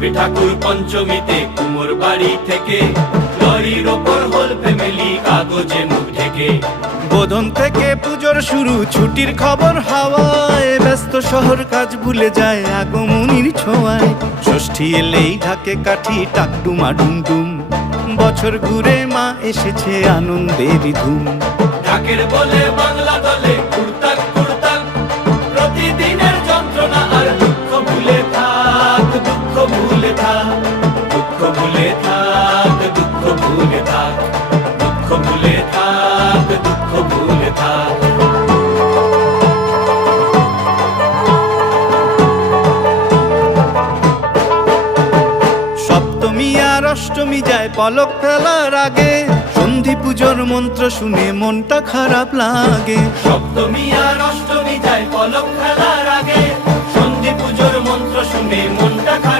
আসবে ঠাকুর পঞ্চমীতে কুমোর বাড়ি থেকে, লরির ওপর হোল ফ্যামিলি কাগজে মুখ ঢেকে। বোধন থেকে পুজোর শুরু, ছুটির খবর হাওয়ায়, ব্যস্ত শহর কাজ ভুলে যায় আগমনীর ছোঁয়ায়। ষষ্ঠী এলেই ঢাকে কাঠি টাকটুমা ডুমডুম, বছর ঘুরে মা এসেছে আনন্দেরই ধুম। ঢাকের বলে বাংলা দলে কুর্তাক কুর্তাক, প্রতিদিনের যন্ত্রণা আর দুঃখ ভুলে থাক, দুঃখ ভুলে থাক, দুঃখ ভুলে থাক, দুঃখ ভুলে থাক, দুঃখ ভুলে থাক, দুঃখ ভুলে থাক। সপ্তমী আর অষ্টমী যায় পলক ফেলার আগে, সন্ধি পুজোর মন্ত্র শুনে মনটা খারাপ লাগে। সপ্তমী আর অষ্টমী যায় পলক ফেলার আগে, সন্ধি পুজোর মন্ত্র শুনে